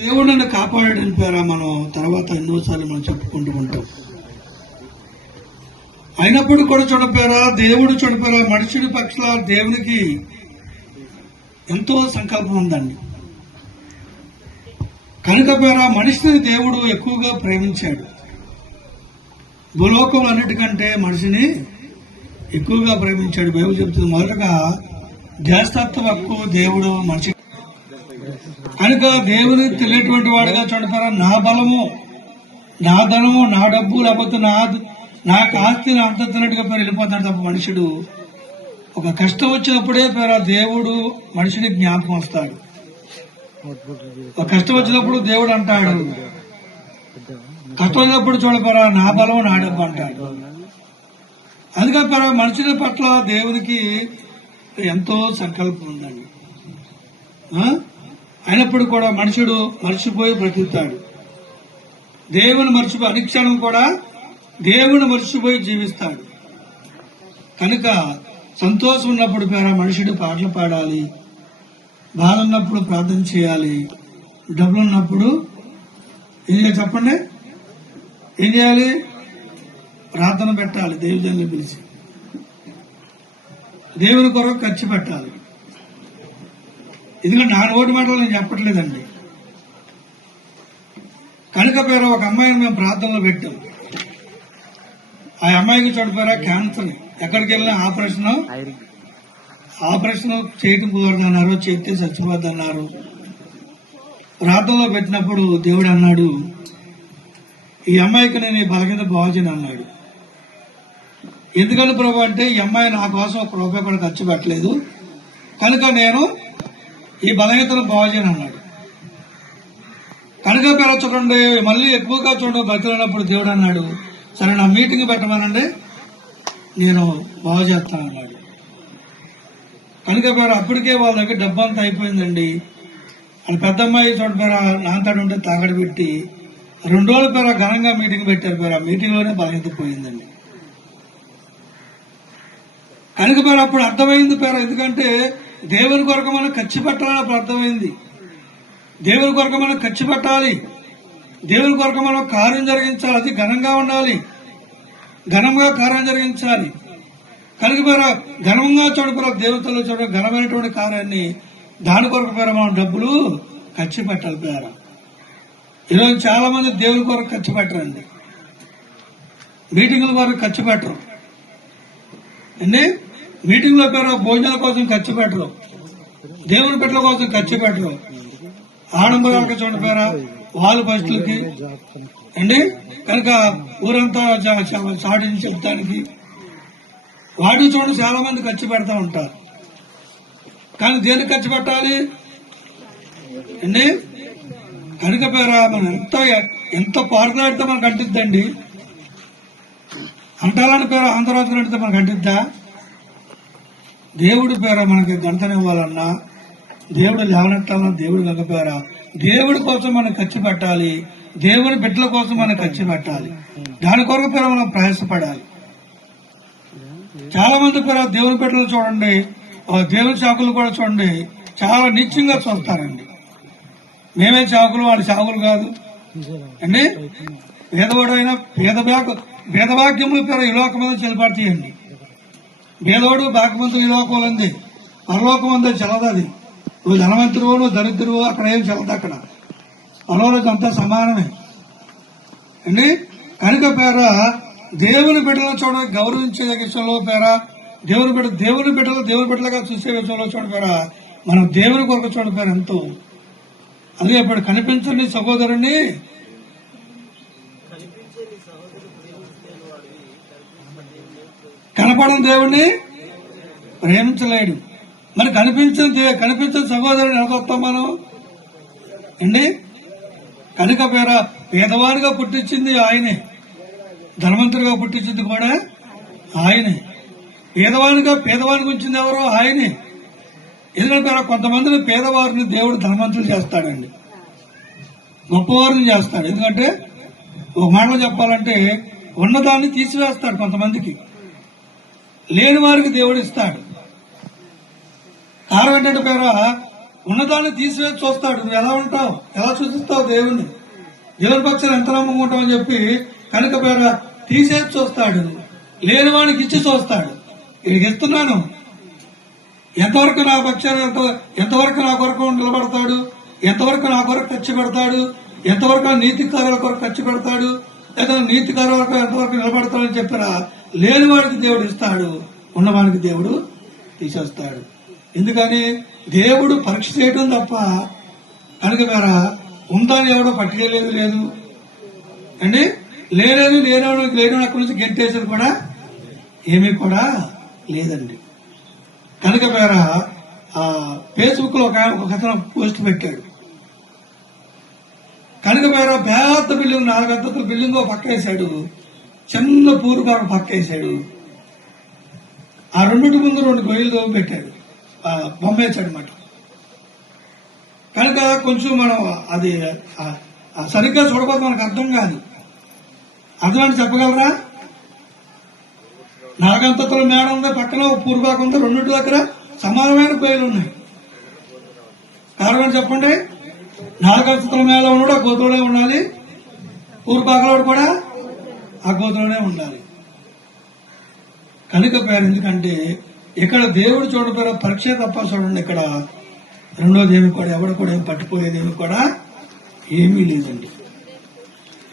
దేవుడు నన్ను కాపాడాడని పేరా మనం తర్వాత ఎన్నోసార్లు మనం చెప్పుకుంటూ ఉంటాం. అయినప్పుడు కూడా చూడపేరా దేవుడు చూడపేరా మనుషుడి పక్షాల దేవునికి ఎంతో సంకల్పం ఉందండి. కనుక పేరా మనిషిని దేవుడు ఎక్కువగా ప్రేమించాడు. భూలోకం అన్నిటికంటే మనిషిని ఎక్కువగా ప్రేమించాడు. బైబిల్ చెబుతుంది మొదటగా జ్యేష్ఠత్వ హక్కు దేవుడు మనిషి కనుక దేవుని తెలియటువంటి వాడుగా చూడతారా నా బలము నా ధనము నా డబ్బు లేకపోతే నాకు ఆస్తి అంత తిన్నట్టుగా పేరు వెళ్ళిపోతాడు తప్ప మనుషుడు ఒక కష్టం వచ్చినప్పుడే పేరు దేవుడు మనిషిని జ్ఞాపకం వస్తాడు. ఒక కష్టం వచ్చినప్పుడు దేవుడు అంటాడు, కష్టం వచ్చినప్పుడు చూడపరా నా బలం నా డబ్బు అంటాడు. అందుకే పేర మనుషుల పట్ల దేవునికి ఎంతో సంకల్పం ఉందండి. అయినప్పుడు కూడా మనుషుడు మర్చిపోయి బ్రతుకుతాడు. దేవుని మర్చిపోయి అనుక్షణం కూడా దేవుని మర్చిపోయి జీవిస్తాడు. కనుక సంతోషం ఉన్నప్పుడు పేర మనుషుడు పాటలు పాడాలి, బాధ ఉన్నప్పుడు ప్రార్థన చేయాలి, డబ్బులు ఉన్నప్పుడు ఏం చేయాలి చెప్పండి, ఏం చేయాలి, ప్రార్థన పెట్టాలి, దేవుని పిలిచి దేవుని కొరకు ఖర్చు పెట్టాలి. ఎందుకంటే నా నోటి మాటలు నేను చెప్పట్లేదండి. కనుక పేరు ఒక అమ్మాయిని మేము ప్రార్థనలో పెట్టాం. ఆ అమ్మాయికి చూడపోయారా క్యాన్సర్, ఎక్కడికి వెళ్ళినా ఆపరేషన్ చేయటం కుదరదన్నారు, చేస్తే చచ్చిపోద్దన్నారు. ప్రార్థనలో పెట్టినప్పుడు దేవుడు అన్నాడు, ఈ అమ్మాయికి నేను ఈ బలహీనత బాగుని అన్నాడు. ఎందుకని ప్రభు అంటే ఈ అమ్మాయి నా కోసం ఒక రూపాయి కూడా ఖర్చు పెట్టలేదు, కనుక నేను ఈ బలహీనతను బాగుని అన్నాడు. కనుక పేర చూడండి మళ్ళీ ఎక్కువగా చూడండి బతికినప్పుడు దేవుడు అన్నాడు, సరే నా మీటింగ్ పెట్టమనండి నేను బాగు చేస్తాను అన్నాడు. కనుక పేర అప్పటికే వాళ్ళ దగ్గర డబ్బంతా అయిపోయిందండి. అది పెద్ద అమ్మాయి చూడ పేర నాంతాడు ఉంటే తాగడి పెట్టి 2 రోజుల పేర ఘనంగా మీటింగ్ పెట్టారు. పేర మీటింగ్ లోనే బలహీనత పోయిందండి. కనుక పేర అప్పుడు అర్థమైంది పేర, ఎందుకంటే దేవుని కొరకు మనం ఖర్చు పెట్టాలని అప్పుడు అర్థమైంది. దేవుని కొరకు మనం ఖర్చు పెట్టాలి, దేవుని కొరకు మనం కార్యం జరిగించాలి, అది ఘనంగా ఉండాలి, ఘనంగా కార్యం జరిగించాలి. కనుక పేర ఘనంగా చూడపేర దేవతల్లో చూడ ఘనమైనటువంటి కార్యాన్ని దాని కొరకు పేర మనం డబ్బులు ఖర్చు పెట్టాలి. పేర ఈరోజు చాలా మంది దేవుని కొరకు ఖర్చు పెట్టరండి, మీటింగుల కొరకు ఖర్చు పెట్టరు అండి. మీటింగ్లో పేర భోజనాల కోసం ఖర్చు పెట్టరు, దేవుని పెట్టల కోసం ఖర్చు పెట్టరు, ఆడంబరాలకు చూడండి పేర వాళ్ళ పరిస్థితులకి అండి. కనుక ఊరంతా సాటించి చెప్తానికి వాటికి చూడండి చాలా మంది ఖర్చు పెడతా ఉంటారు. కానీ దేనికి ఖర్చు పెట్టాలి అండి? కనుక పేర మనం ఎంత పాడుతాడితే మనకు అంటిద్దండి. అంటాలని పేర ఆంధ్రరాత్రి అంటే మనకు అంటిద్దా? దేవుడి పేర మనకి గంటనివ్వాలన్నా, దేవుడు లేవనెట్టాలన్నా దేవుడు కనుక పేర దేవుడి కోసం మనం ఖర్చు పెట్టాలి, దేవుని బిడ్డల కోసం మనం ఖర్చు పెట్టాలి, దాని కొరకు పేర మనం ప్రయాసపడాలి. చాలా మంది పేర దేవుని బిడ్డలు చూడండి, దేవుని చాకులు కూడా చూడండి చాలా నిత్యంగా చూస్తారండి. మేమే చాకులు వాడి చాకులు కాదు అండి. పేదవాడు అయినా భేదభాగ్యములు పేర ఈ లోకం మీద చెలపడతాయండి. భేదవాడు భాగ్యవంతుడు ఈ లోకం ఉంది, పరలోకం ఉందే చల్లదు. అది నువ్వు ధనవంతుడు నువ్వు దరిద్రువు అక్కడ ఏం చల్లదు, అక్కడ పరలోకం అంతా సమానమే అండి. కనుక పేర దేవుని బిడ్డలను చూడ గౌరవించే విషయంలో పేర దేవుని బిడ్డలుగా చూసే విషయంలో చూడపేరా మనం దేవుని కొరకు చూడపేరు ఎంతో. అందుకే ఇప్పుడు కనిపించండి సహోదరుని కనపడని దేవుణ్ణి ప్రేమించలేడు. మరి కనిపించని సహోదరుని ఎలాగొస్తాం మనం అండి? కనుక పేర పేదవాడిగా పుట్టించింది ఆయనే, ధనవంతుడిగా పుట్టించింది కూడా ఆయనే, పేదవాడికి ఉంచింది ఎవరో ఆయనే. ఎందుకంటే కొంతమందిని పేదవారిని దేవుడు ధనవంతులు చేస్తాడండి, గొప్పవారిని చేస్తాడు. ఎందుకంటే ఒక మాటలో చెప్పాలంటే ఉన్నదాన్ని తీసివేస్తాడు, కొంతమందికి లేని వారికి దేవుడు ఇస్తాడు. కారణం ఏంటంటే పేర ఉన్నదాన్ని తీసివేసి చూస్తాడు. నువ్వు ఎలా ఉంటావు, ఎలా చూపిస్తావు దేవుణ్ణి, దేవుని పక్షాలు ఎంత నమ్మకం ఉంటావు అని చెప్పి కనుక పేర తీసేసి చూస్తాడు. లేని వాడికి ఇచ్చి చూస్తాడు. వీడికి ఇస్తున్నాను, ఎంతవరకు నా పక్షాలు, ఎంతవరకు నా కొరకు నిలబడతాడు, ఎంతవరకు నా కొరకు ఖర్చు పెడతాడు, ఎంతవరకు నీతి కార్యాల కొరకు ఖర్చు పెడతాడు, లేదా నీతి కార్యాల ఎంతవరకు నిలబడతాడని చెప్పినా లేని వాడికి దేవుడు ఇస్తాడు, ఉన్నవాడికి దేవుడు తీసేస్తాడు. ఎందుకని దేవుడు పరీక్ష చేయడం తప్ప కనుక మేరా ఉందని ఎవడో పట్టుకెళ్ళేది లేదు అండి. లేనేది లేని అక్కడి నుంచి గెంటేసేది కూడా ఏమీ కూడా లేదండి. కనుక మేరా ఫేస్బుక్ లో ఒక అతను పోస్ట్ పెట్టాడు. కనుక మేరా పెద్ద బిల్డింగ్ 4 అంతస్తుల బిల్డింగ్ పక్క వేశాడు, చిన్న పూర్వకాలం పక్క వేశాడు. ఆ రెండింటి ముందు 2 గొయ్యలు తోమి పెట్టాడు, బొమ్మ వేశాడు అన్నమాట. కనుక కొంచెం మనం అది సరిగ్గా చూడకపోతే మనకు అర్థం కాదు. అర్థమని చెప్పగలరా? 4 అంతస్తుల మేడ ఉంది, పక్కన పూర్వకాలం ఉంది, రెండింటి దగ్గర సమానమైన గొయ్యలు ఉన్నాయి. కారణం చెప్పండి. 4 అంతస్తుల మేడ ఉన్నాడు ఆ గోతులోనే ఉండాలి, పూర్వకాలంలో కూడా ఆ గోతులోనే ఉండాలి. కనుక పేరు ఎందుకంటే ఇక్కడ దేవుడు చూడపేర పరీక్ష తప్ప చూడండి. ఇక్కడ రెండోది ఏమి కూడా ఎవడు కూడా ఏమి పట్టిపోయేది ఏమి కూడా ఏమీ లేదండి.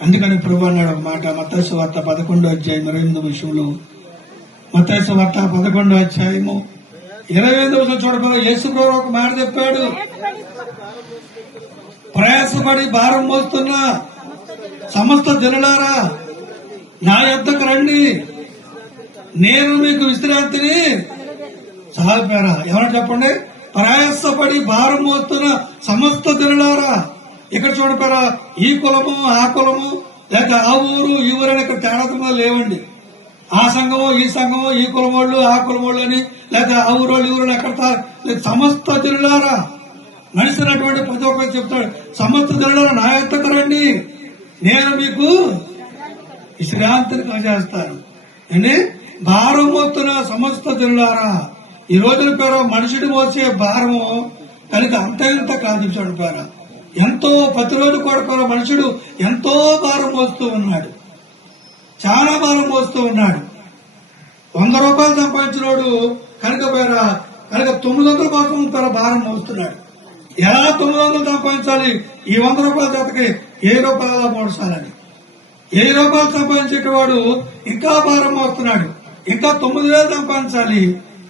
అందుకని ప్రభువు అన్నాడు ఒక మాట, మత్తయి సువార్త 11వ అధ్యాయం 28వ విషయంలో, మత్తయి సువార్త 11వ అధ్యాయము 28వ వచనం చూడపేర యేసు ప్రభువు ఒక మాట చెప్పాడు, ప్రయాసపడి భారం మోస్తున్న సమస్త జనులారా నా యొద్దకు రండి, నేను మీకు విశ్రాంతిని సహాయపేరా. ఎవరైనా చెప్పండి, ప్రయాసపడి భారం మోస్తున్న సమస్త జనులారా. ఇక్కడ చూడపేరా ఈ కులము ఆ కులము లేక ఆ ఊరు ఈ ఊరు అని ఇక్కడ తేడా లేవండి. ఆ సంఘము ఈ సంఘము, ఈ కులం వాళ్ళు ఆ కులం వాళ్ళు అని లేక ఆ ఊరు వాళ్ళు ఈ ఊరు ఎక్కడ సమస్త జనులారా. మనిషినటువంటి ప్రతి ఒక్కరు చెప్తాడు, సమస్త జనులారా నా యొద్దకు రండి, నేను మీకు విశ్రాంతిని కలగజేస్తాను. అంటే భారం మోస్తున్న సమస్త జనులారా. ఈ రోజున పేరు మనుషుడు మోసే భారము కనుక అంత ఇంత కాదు. చూడండి పేర ఎంతో ప్రతిరోజు కూడా మనుషుడు ఎంతో భారం మోస్తూ ఉన్నాడు, చాలా భారం మోస్తూ ఉన్నాడు. 100 రూపాయలు సంపాదించినోడు కనుక పేర కనుక 900 కోసం పేర భారం మోస్తున్నాడు. ఎలా 900 సంపాదించాలి, ఈ 100 రూపాయల చేతకి 1000 రూపాయల మోసాలని. 1000 రూపాయలు సంపాదించేటవాడు ఇంకా భారం మోస్తున్నాడు, ఇంకా 9000 సంపాదించాలి.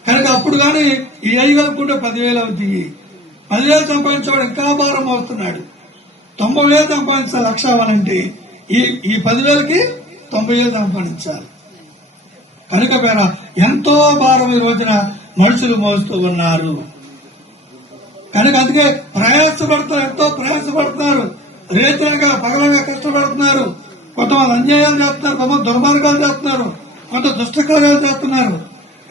కనుక అప్పుడు గాని ఈ 5,000 కుంటే 10,000 అవుతుంది. 10,000 సంపాదించేవాడు ఇంకా భారం మోస్తున్నాడు. 90,000 సంపాదించాలి, 1,00,000 అవ్వాలంటే ఈ 10,000కి 90,000 సంపాదించాలి. కనుక పేర ఎంతో భారం ఈ రోజున మనుషులు మోస్తూ ఉన్నారు. కనుక అందుకే ప్రయాసపడుతున్నారు, ఎంతో ప్రయాసపడుతున్నారు, రేతులుగా పగలగా కష్టపడుతున్నారు. కొంతమంది అన్యాయాలు చేస్తున్నారు, కొంతమంది దుర్మార్గాలు చేస్తున్నారు, కొంత దుష్ట కార్యాలు చేస్తున్నారు.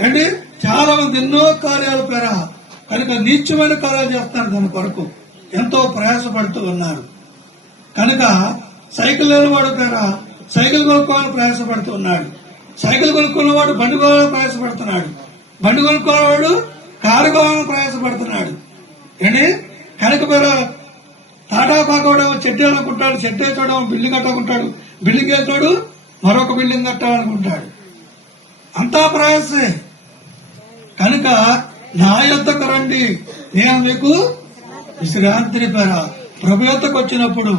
ఏంటి చాలా మంది ఎన్నో కార్యాలు పేర కనుక నీచమైన కార్యాలు చేస్తున్నారు. దాని కొరకు ఎంతో ప్రయాసపడుతూ ఉన్నారు. కనుక సైకిల్ లేనివాడు పేర సైకిల్ కొనుక్కోవాలని ప్రయాసపడుతూ ఉన్నాడు, సైకిల్ కొనుక్కున్నవాడు బండి కొనాలని ప్రయాసపడుతున్నాడు, బండి కొనుక్కునేవాడు కారు కొనాలని ప్రయాసపడుతున్నాడు. ఏంటి కనుక పేర టాటా పాకోవడం చెట్టు అనుకుంటాడు, చెట్టు వేసుకోవడం బిల్డింగ్ కట్టుకుంటాడు, బిల్డింగ్ వేసాడు మరొక బిల్డింగ్ కట్టాలనుకుంటాడు. అంతా ప్రయాసే. కనుక నా యొద్దకు రండి, నేను మీకు విశ్రాంతిని పేర. ప్రభు యొద్దకు వచ్చినప్పుడు,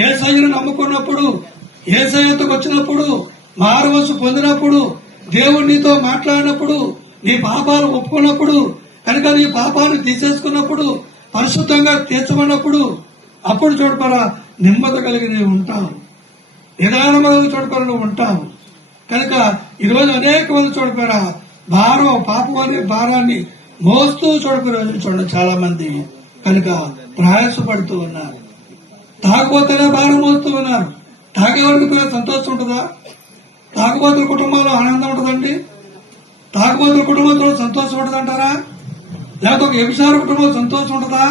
యేసయ్యను నమ్ముకున్నప్పుడు, యేసయ్య యొద్దకు వచ్చినప్పుడు, మారుమనసు పొందినప్పుడు, దేవుడు నీతో మాట్లాడినప్పుడు, నీ పాపాలు ఒప్పుకున్నప్పుడు, కనుక నీ పాపాలు తీసేసుకున్నప్పుడు, పరిశుద్ధంగా తీర్చమన్నప్పుడు, అప్పుడు చూడపరా నెమ్మది కలిగి నీవు ఉంటావు, నిదానమైన చూడపరా నువ్వు ఉంటావు. కనుక ఈరోజు అనేక మంది చూడపరా భారం పాపం అనే భారాన్ని మోస్తూ చూడండి చాలా మంది కనుక ప్రయాసపడుతూ ఉన్నారు. తాగబోతేనే భారం మోస్తూ ఉన్నారు. తాగేవాడికి కూడా సంతోషం ఉంటుందా? తాగబోతుల కుటుంబంలో ఆనందం ఉంటుందండి? తాగబోతుల కుటుంబంతో సంతోషం ఉంటుందంటారా? లేకపోతే ఒక వ్యభిచార కుటుంబంలో సంతోషం ఉంటుందా?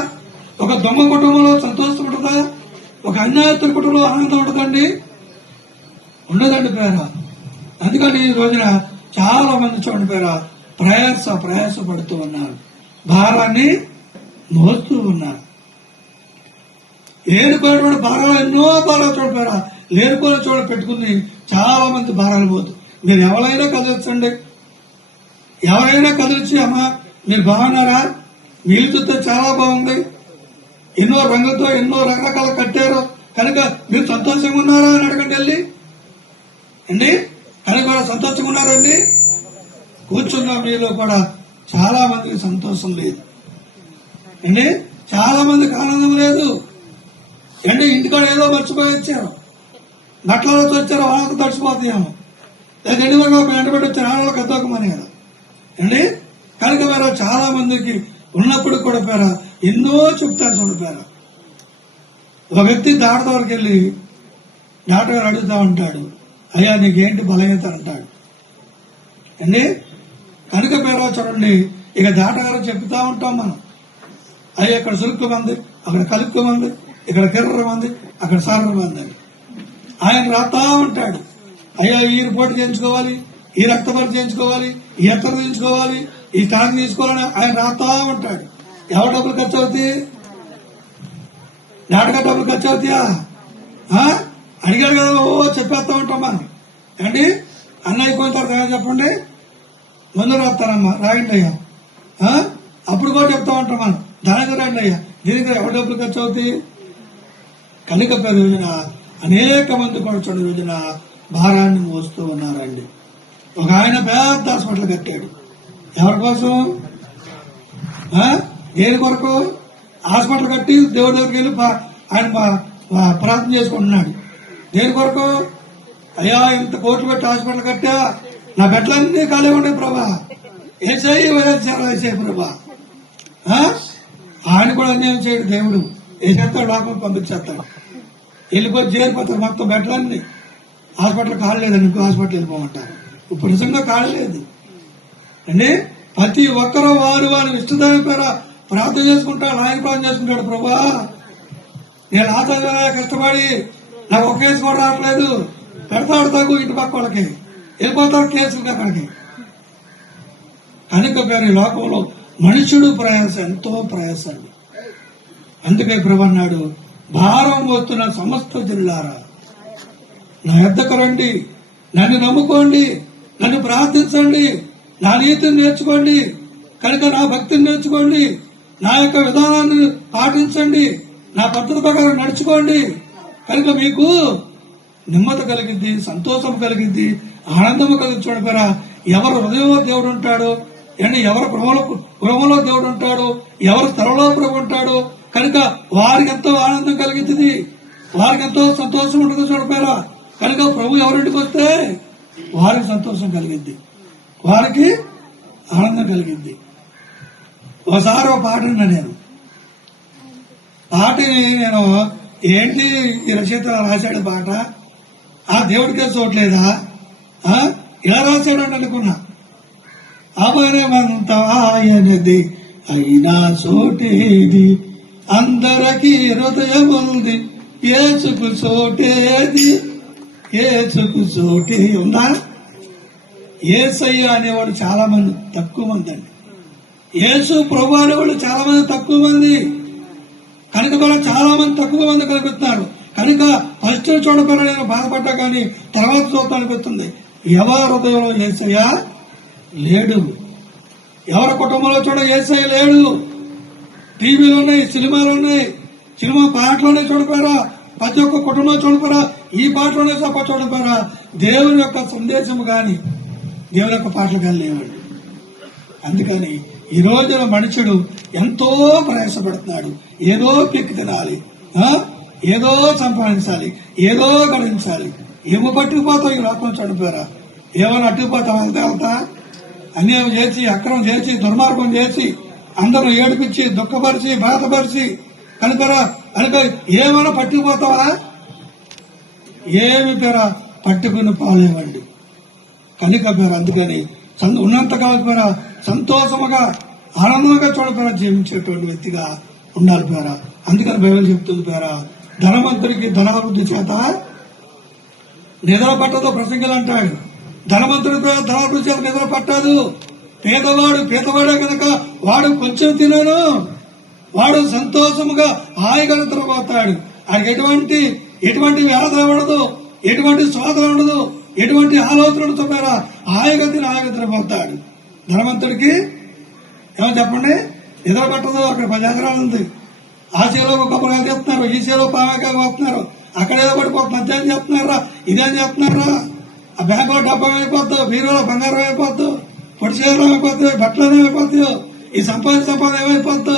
ఒక దొంగ కుటుంబంలో సంతోషం ఉంటుందా? ఒక అన్యాయస్తుల కుటుంబంలో ఆనందం ఉంటుందండి? ఉండదండి పేర. అందుకని ఈ రోజున చాలా మంది చూడండి పేర ప్రయాసపడుతూ ఉన్నారు, భారాన్ని మోస్తూ ఉన్నారు. లేనిపోయిన భారాలు ఎన్నో భారాలు చూడపోయారా, లేనిపోయిన చోట పెట్టుకుని చాలా మంది భారాలు పోతుంది. మీరు ఎవరైనా కదిలించండి, ఎవరైనా కదిలించి అమ్మా మీరు బాగున్నారా, మీరు చూస్తే చాలా బాగుంది, ఎన్నో రంగులతో ఎన్నో రకరకాలు కట్టారు కనుక మీరు సంతోషంగా ఉన్నారా అని అడగండి వెళ్ళి. అండి కనుక సంతోషంగా ఉన్నారండి. కూర్చున్న మీలో కూడా చాలా మందికి సంతోషం లేదు అండి, చాలా మందికి ఆనందం లేదు అండి. ఇంటికాడ ఏదో మర్చిపోయి వచ్చారు, బట్టలతో వచ్చారు, వాళ్ళకి తడిచిపోతాయేమో, లేదా ఎండి వరకు ఎండబెట్టి వచ్చారు, ఆడవాళ్ళకి అద్దోకమని కదా అండి. కనుక పేర చాలా మందికి ఉన్నప్పుడు కూడా పేర ఎన్నో చెప్తారు చూడపేర. ఒక వ్యక్తి డాక్టర్ వరకు వెళ్ళి డాక్టర్ గారు అడుగుతా ఉంటాడు, అయ్యా నీకేంటి బలహీనత అంటాడు అండి. కనుక పేర చూడండి, ఇక డాక్టర్ గారు చెప్తా ఉంటాం మనం, అయ్యా ఇక్కడ సురుక్కు మంది, అక్కడ కలుక్కు మంది, ఇక్కడ కిర్ర మంది, అక్కడ సర్ర మంది అని ఆయన రాస్తా ఉంటాడు. అయ్యా ఈ రిపోర్ట్ చేయించుకోవాలి, ఈ రక్త పరీక్ష చేయించుకోవాలి, ఈ ఎత్తలు తీయించుకోవాలి, ఈ టాక్ తీసుకోవాలని ఆయన రాస్తా ఉంటాడు. ఎవరు డబ్బులు ఖర్చు అవుతాయి? డాక్టర్ డబ్బులు ఖర్చు అవుతాయా? అడిగాడు కదా, ఓ చెప్పేస్తా ఉంటాం మనం అండి. అన్నయ్య పోయిన తర్వాత చెప్పండి, ముందు రాస్తారమ్మా రాయండి అయ్యా, అప్పుడు కూడా చెప్తా ఉంటాం మనం, దానికి రాయండి అయ్యా, దీనికి ఎవరు డబ్బులు ఖర్చు అవుతాయి? కనుక రోజున అనేక మంది కూడా చూడండి రోజున భారాన్ని మోస్తూ ఉన్నారండి. ఒక ఆయన పెద్ద హాస్పిటల్ కట్టాడు, ఎవరి కోసం? దేని కొరకు? హాస్పిటల్ కట్టి దేవుడి దగ్గరికి వెళ్ళి ఆయన ప్రార్థన చేసుకుంటున్నాడు. దేని కొరకు? అయ్యా ఇంత కోట్లు పెట్టి హాస్పిటల్ కట్టా, నా బెడ్లన్నీ ఖాళీ ఉండే ప్రభా, వేసే ప్రభా. ఆయన కూడా అన్యాయం చేయడు దేవుడు, వేసేస్తాడు, లోపల పంపించేస్తాడు, వెళ్ళిపోయి చేరిపోతారు. మొత్తం బెడ్లన్నీ హాస్పిటల్ కాలేదండి, ఇంకో హాస్పిటల్ వెళ్ళిపోమంటారు. ఇప్పుడు నిజంగా కాలేదు అండి. ప్రతి ఒక్కరూ వారు ఇష్టదైన పేర ప్రార్థన చేసుకుంటాడు, ఆయన ప్రార్థన చేసుకుంటాడు, ప్రభా నేను ఆతగా కష్టపడి నాకు ఒక కేసు కూడా రావట్లేదు, పెడతాడు తగ్గు ఇంటి పక్క వాళ్ళకి, వెళ్ళిపోతాడు కేసులు అక్కడికి. కనుక పేరు ఈ లోకంలో మనుషుడు ప్రయాస ఎంతో ప్రయాస అండి. అందుకే ప్రభు అన్నాడు, భారం మోస్తున్న సమస్త జిల్లారా నా యొద్దకు రండి, నన్ను నమ్ముకోండి, నన్ను ప్రార్థించండి, నా నీతిని నేర్చుకోండి, కనుక నా భక్తిని నేర్చుకోండి, నా యొక్క విధానాన్ని పాటించండి, నా పద్ధతి ప్రకారం నడుచుకోండి, కనుక మీకు నెమ్మది కలిగింది, సంతోషం కలిగింది, ఆనందము కలిగి చూడగరా. ఎవరు హృదయంలో దేవుడు ఉంటాడు అండ్ ఎవరు గృహంలో దేవుడు ఉంటాడు, ఎవరు స్థలంలో ప్రభు ఉంటాడు, కనుక వారికి ఎంతో ఆనందం కలిగింది, వారికి ఎంతో సంతోషం ఉంటుంది చూడపోయారా. కనుక ప్రభు ఎవరింటికి వస్తే వారికి సంతోషం కలిగింది, వారికి ఆనందం కలిగింది. ఒకసారి ఒక పాట విన్నా నేను, పాటని నేను ఏంటి ఈ రచయిత రాశాడు పాట, ఆ దేవుడికే చోట్లేదా, ఇలా రాశాడు అనుకున్నా. అమరమంత ఆయనది అయినా చోటేది, అందరికీ హృదయం ఉంది, ఏచుకు చోటేది, ఏచుకు చోటే ఉందా. ఏసయ్య అనేవాడు చాలా మంది తక్కువ మంది అండి, యేసు ప్రభు అనేవాడు చాలా మంది తక్కువ మంది, కనుక కూడా చాలా మంది తక్కువ మంది కనిపిస్తున్నారు. కనుక ఫస్ట్ చూడకుండా నేను బాధపడ్డా కానీ తర్వాత చూద్దాం అనిపిస్తుంది. ఎవరి హృదయంలో యేసయ్య లేడు, ఎవరి కుటుంబంలో చూడ యేసయ్య లేడు. టీవీలు ఉన్నాయి, సినిమాలు ఉన్నాయి, సినిమా పాటలోనే చూడపోయారా, ప్రతి ఒక్క కుటుంబంలో చూడపోయారా, ఈ పాటలోనే తప్ప చూడపోయారా. దేవుని యొక్క సందేశం గాని దేవుని యొక్క పాటలు కానీ లేవండి. అందుకని ఈ రోజున మనుషుడు ఎంతో ప్రయాసపడుతున్నాడు, ఏదో పిక్కి తినాలి, ఏదో సంపాదించాలి, ఏదో గడించాలి. ఏమో పట్టుకుపోతావు ఈ లోకం చనిపోయారా, ఏమైనా అట్టుకుపోతావు వెళ్తా అన్యాయం చేసి, అక్రమం చేసి, దుర్మార్గం చేసి, అందరూ ఏడిపించి, దుఃఖపరిచి, బాధపరిచి కనుకరా కనుక ఏమైనా పట్టుకుపోతావా? ఏమి పేర పట్టుకుని పాలేవండి. కనుక పేర అందుకని ఉన్నంతకాలం పేర సంతోషముగా ఆనందంగా చూడపేర జీవించేటువంటి వ్యక్తిగా ఉండాలి పేర. అందుకని బైబిల్ చెప్తుంది పేర, ధనవంతుడికి ధనాభివృద్ధి చేత నిద్ర పట్టదో ప్రసంగిలు అంటాడు. ధనవంతుడి పేర ధనాభివృద్ధి చేత నిద్ర పట్టదు. పేదవాడే కనుక వాడు కొంచెం తినను వాడు సంతోషముగా హాయిగా నిద్రపోతాడు. ఆయనకి ఎటువంటి వ్యాధి ఉండదు, ఎటువంటి శోధన ఉండదు, ఎటువంటి ఆలోచనలు చెప్పారా హాయిగా తిని హాయిగా నిద్రపోతాడు. ధనవంతుడికి ఏమో చెప్పండి, నిద్ర పట్టదు. అక్కడ 10 ఎకరాలు ఉంది, ఆ చేలో కొబ్బరికాయలు చేస్తున్నారు, ఈ చేలో పామకాయలు పోతున్నారు, అక్కడ ఏదో పడిపోతుంది. అధ్యాయం చేస్తున్నారా, ఇదేం చేస్తున్నారా, ఆ బ్యాంకులో డబ్బా అయిపోద్దు, బీరులో బంగారం అయిపోద్దు, పొడి చీరలు అయిపోద్దు, బట్టలు ఏమైపోతాయో, ఈ సంపాదన ఏమైపోద్దు.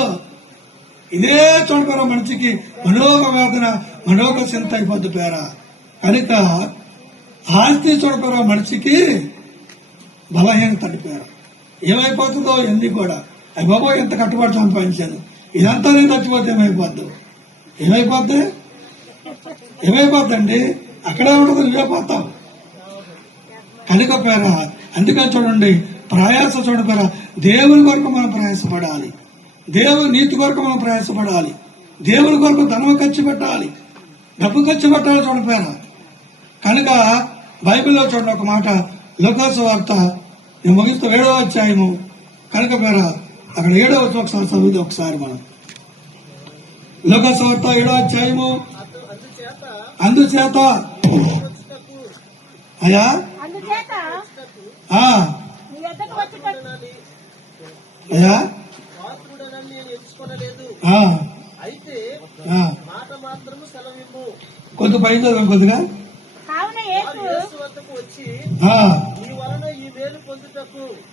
ఇదే చూడపేరా మనిషికి మనోగ వేదన, మనోగ చింత అయిపోద్ది పేరా. కనుక ఆస్తి చూడపేరా మనిషికి బలహీనత పేరు. ఏమైపోతుందో ఎన్ని కూడా అవి బాబో ఎంత కట్టుబడి సంపాదించాను, ఇదంతా నేను చచ్చిపోతే ఏమైపోద్దండి, అక్కడే ఉండదు, నువ్వే పోతావు. కనుక పేరా అందుకని చూడండి, ప్రయాస చూడపేరా దేవుని కొరకు మనం ప్రయాసపడాలి, దేవుని నీతి కొరకు మనం ప్రయాసపడాలి, దేవుని కొరకు ధనం ఖర్చు పెట్టాలి, డబ్బు ఖర్చు పెట్టాలి చూడపేరా. కనుక బైబిల్లో చూడండి ఒక మాట, లూకాసు వార్త నేను ముగిస్తూ 7వ అధ్యాయము. కనుక పేరా అక్కడ 7వ ఒకసారి చదువుది ఒకసారి మనం. లూకాసు వార్త 7వ అధ్యాయము. అందుచేత అయ్యా అయ్యా కొద్ది పైన చదువు కొద్దిగా.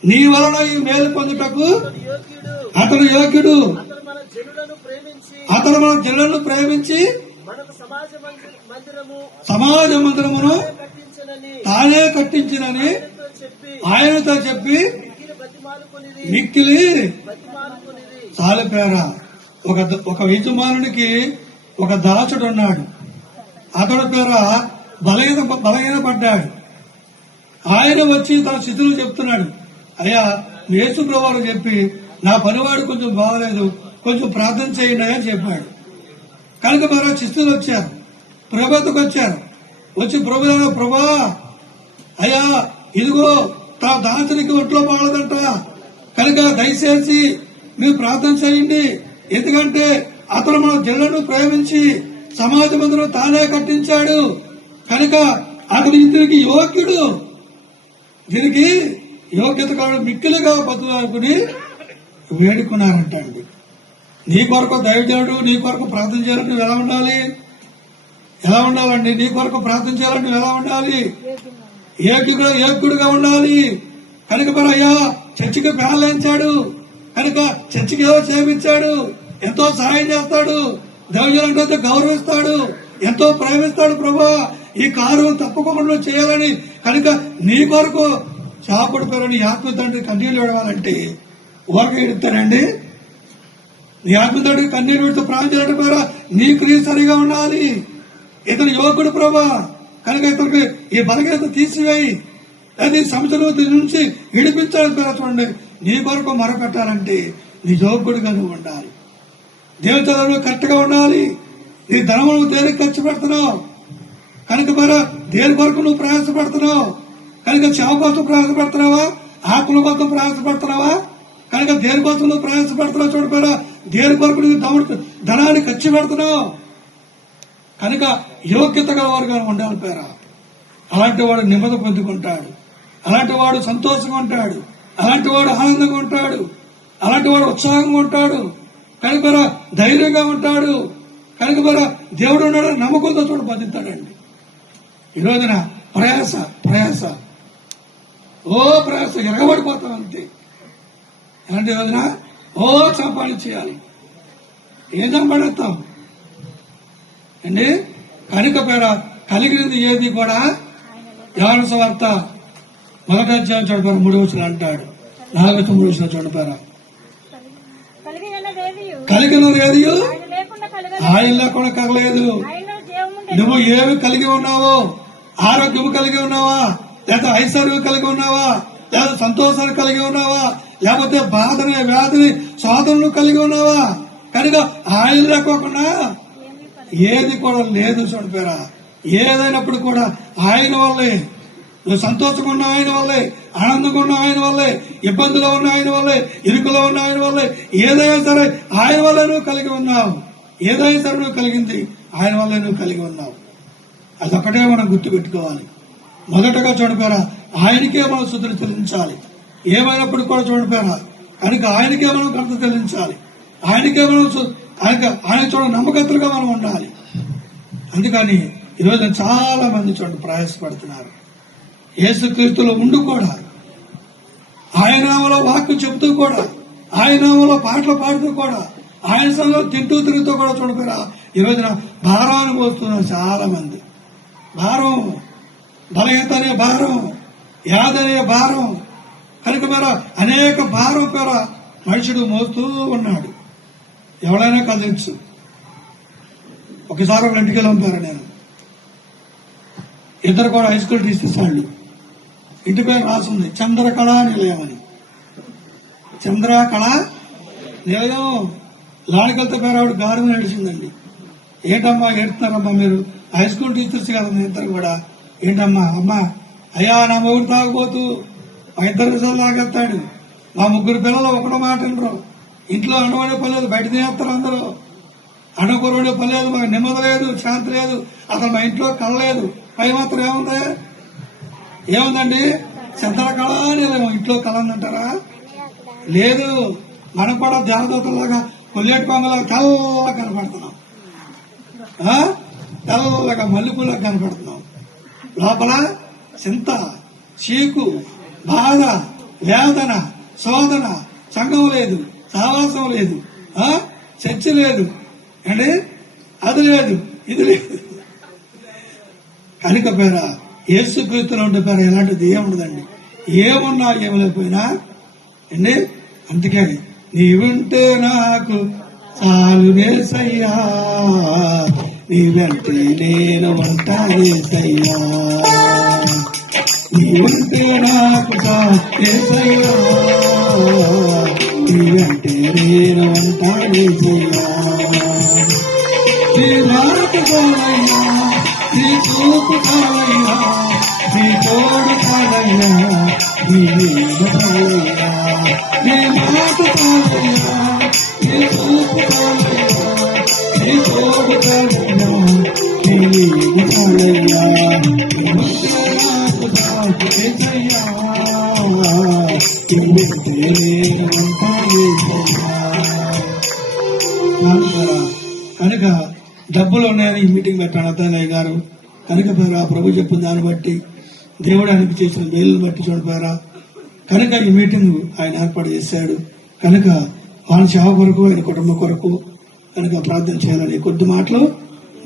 నీ వలన ఈ మేలు పొందుటకు అతడు యోగ్యుడు, అతడు మన జనులను ప్రేమించి సమాజ మందిరమును తానే కట్టించినని ఆయనతో చెప్పి మిక్కిలి చాలిపేరా. ఒక యజమానునికి ఒక దాసుడు ఉన్నాడు, అతడు పేర బలహీన పడ్డాడు. ఆయన వచ్చి తన స్థితులు చెప్తున్నాడు, అయ్యా యేసు ప్రభువు చెప్పి నా పనివాడు కొంచెం బాగలేదు, కొంచెం ప్రార్థన చేయండి అని చెప్పాడు. కనుక మరో శిస్తులు వచ్చారు, ప్రభుత్వకు వచ్చారు, వచ్చి ప్రభా అయ్యా ఇదిగో తా దాసునికి ఒంట్లో బాగలేదంట, కనుక దయచేసి మీరు ప్రార్థన చేయండి, ఎందుకంటే అతను మన జనులను ప్రేమించి సమాజ మందిరం తానే కట్టించాడు, కనుక అతని ఇతనికి యోగ్యుడు, దీనికి యోగ్యత కాదు, మిక్కిలిగా బతుకుని వేడుకున్నారంటండి. నీ కొరకు దైవజనుడు నీ కొరకు ప్రార్థన చేయాలంటే నువ్వు ఎలా ఉండాలండి, నీ కొరకు ప్రార్థన చేయాలంటే నువ్వు ఎలా ఉండాలి, యోగ్యుడుగా ఉండాలి. కనుక మరి అయ్యా చర్చికి పేర్లేంచాడు, కనుక చర్చికి ఏదో చేయించాడు, ఎంతో సహాయం చేస్తాడు, దైవజనుడు గౌరవిస్తాడు, ఎంతో ప్రేమిస్తాడు. ప్రభా ఈ కారు తప్పకుండా చేయాలని, కనుక నీ కొరకు చాపడి పేరని ఆత్మ తండ్రి కన్నీళ్లు విడవాలంటే ఊరక ఎడుతారండి. నీ ఆత్మ తండ్రి కన్నీరు విడుతూ ప్రార్థన పేర నీ క్రియ సరిగా ఉండాలి. ఇతను యువకుడు ప్రభా, కనుక ఇతనికి ఈ బలహీనత తీసివేయి, అది సంవత్సరం నుంచి విడిపించాలని పేర చూడండి. నీ కొరకు మొరపెట్టాలంటే నీ యువకుడిగా నువ్వు ఉండాలి, దేవతలను కరెక్ట్ గా ఉండాలి. నీ ధనమును దేనికి ఖర్చు పెడుతున్నావు, కనుక మరి దేని కొరకు నువ్వు ప్రయాసపడుతున్నావు, కనుక చావు కోసం ప్రయాసపడుతున్నావా, ఆకుల కోసం ప్రయాసపడుతున్నావా, కనుక దేని కోసం నువ్వు ప్రయాసపడుతున్నావు చూడపోయారా, దేని కొరకు నువ్వు ధనాన్ని ఖర్చు పెడుతున్నావు. కనుక యోగ్యత గలవారుగా ఉండాలి పేరా. అలాంటి వాడు నెమ్మది పొందుకుంటాడు, అలాంటి వాడు సంతోషంగా ఉంటాడు, అలాంటి వాడు ఆనందంగా ఉంటాడు, అలాంటి వాడు ఉత్సాహంగా ఉంటాడు, కనుక ధైర్యంగా ఉంటాడు, కనుక దేవుడు ఉన్నాడు నమ్మకంతో చూడ బతుకుతాడండి. ఈ రోజున ప్రయాస ఎరగబడిపోతాం అంతే. ఎలాంటి రోజున సంపాదించేయాలి, ఏం సంపాదిస్తాం అండి. కనుక పేర కలిగినది ఏది కూడా యోహాను సువార్త 1వ అధ్యాయం చూడపారు 3వ వచనం అంటాడు, 4వ 3వ వచనం చూడపారా. కలిగినది ఏది ఆయన లేకుండా కలగలేదు. నువ్వు ఏమి కలిగి ఉన్నావో, ఆరోగ్యము కలిగి ఉన్నావా, లేదా ఐశ్వర్యం కలిగి ఉన్నావా, లేదా సంతోషాన్ని కలిగి ఉన్నావా, లేకపోతే బాధని వ్యాధిని శోధనలు కలిగి ఉన్నావా, కనుక ఆయన లేకోకుండా ఏది కూడా లేదు చూడపేరా. ఏదైనప్పుడు కూడా ఆయన వల్లే, నువ్వు సంతోషంగా ఉన్న ఆయన వల్లే, ఆనందంగా ఉన్న ఆయన వల్లే, ఇబ్బందులో ఉన్న ఆయన వల్లే, ఇరుకులో ఉన్న ఆయన వల్లే, ఏదైనా సరే ఆయన వల్లే నువ్వు కలిగి ఉన్నావు. ఏదైనా సరే నువ్వు కలిగింది ఆయన వల్లే నువ్వు కలిగి ఉన్నావు. అదొక్కటే మనం గుర్తుపెట్టుకోవాలి. మొదటగా చూడపోయారా, ఆయనకే మనం స్తుతులు చెల్లించాలి. ఏమైనప్పుడు కూడా చూడపోయారా, కనుక ఆయనకే మనం ఘనత చెల్లించాలి. ఆయనకే మనం ఆయన చూడ నమ్మకస్తులుగా మనం ఉండాలి. అందుకని ఈరోజు చాలా మంది చూడండి ప్రయాసపడుతున్నారు. యేసుక్రీస్తులో ఉండి కూడా, ఆయన నామలో వాక్కు చెబుతూ కూడా, ఆయన నామలో పాటలు పాడుతూ కూడా, ఆయన సంలో తింటూ తిరుగుతూ కూడా చూడపోయారా, ఈ రోజున భారాన్ని మోస్తున్నారు చాలా మంది. భారం, బలహీనత అనే భారం, వ్యాధి అనే భారం, కనుక మేర అనేక భారం పేర మనుషుడు మోస్తూ ఉన్నాడు. ఎవరైనా కదిలించు. ఒకసారి ఒక ఇంటికి వెళ్ళారు, నేను ఇద్దరు కూడా హై స్కూల్ తీసేసాళ్ళు. ఇంటి పేరు రాసింది చంద్రకళా నిలయం అని. చంద్రకళా నిలయం లాడికలతో పేరు ఆవిడ గారు నడిచిందండి. ఏంటమ్మా ఏడుతున్నారమ్మా మీరు, హై స్కూల్ టీచర్స్ కదా మీ ఇద్దరు కూడా, ఏంటమ్మా అమ్మా, అయ్యా నా మొగుడు తాగుపోతూ మా ఇద్దరు విషయాలు తాగేస్తాడు, మా ముగ్గురు పిల్లలు ఒకటో మాట వినరు, ఇంట్లో అండబడే పర్లేదు, బయట తినేస్తారు అందరూ, అండకూరబడే పర్లేదు, మాకు నెమ్మది లేదు, శాంతి లేదు, అసలు మా ఇంట్లో కలలేదు. పై మాత్రం ఏముందండి, చంద్రకళ నిలయం. ఇంట్లో కళ ఉందంటారా? లేదు. మనం కూడా దేవదూతలాగా కొల్లేటి కొంగలాగా తెల్లగా కనపడుతున్నాం, తెల్లగా మల్లెపూలకు కనపడుతున్నాం. లోపల చింత, చీకు, బాధ, వేదన, శోధన, సంఘం లేదు, సహవాసం లేదు, చర్చ లేదు అండి, అది లేదు, ఇది లేదు. కనుక పేర యేసుక్రీస్తులో ఉండే పేర ఎలాంటిది ఏముండదండి. ఏమున్నా ఏమలేకపోయినా అండి. అందుకని నీవుంటే నాకు చాలు యేసయ్యా, నీ వెంటే నేను ఉంటానేసయ్యా, నీవుంటే నాకు చాలు యేసయ్యా, నీ వెంటే నేను ఉంటానేసయ్యా, నీ మాట చాలయ్యా, నీ చూపు చాలయ్యా, నీ తోడు చాలయ్యా, నీ నీడ చాలయ్యా, నీ మాట చాలయ్యా, నీ చూపు చాలయ్యా, నీ తోడు చాలయ్యా, నీ నీడ చాలయ్యా, నాకు చాలు యేసయ్యా, నీ వెంటే నేను ఉంటానేసయ్యా. కనుక డబ్బులు ఉన్నాయని ఈ మీటింగ్ పెట్టాడు అత్తయ్య గారు. కనుక పేరా ప్రభు చెప్పిన దాన్ని బట్టి, దేవుడు ఆయనకు చేసిన మేలును బట్టి చూడపోయారా, కనుక ఈ మీటింగ్ ఆయన ఏర్పాటు చేశాడు. కనుక వాళ్ళ సేవ కొరకు, ఆయన కుటుంబం కొరకు కనుక ప్రార్థన చేయాలని కొద్ది మాటలు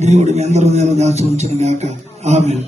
దేవుడు మీ అందరూ దాచి ఉంచిన గాక. ఆమేన్.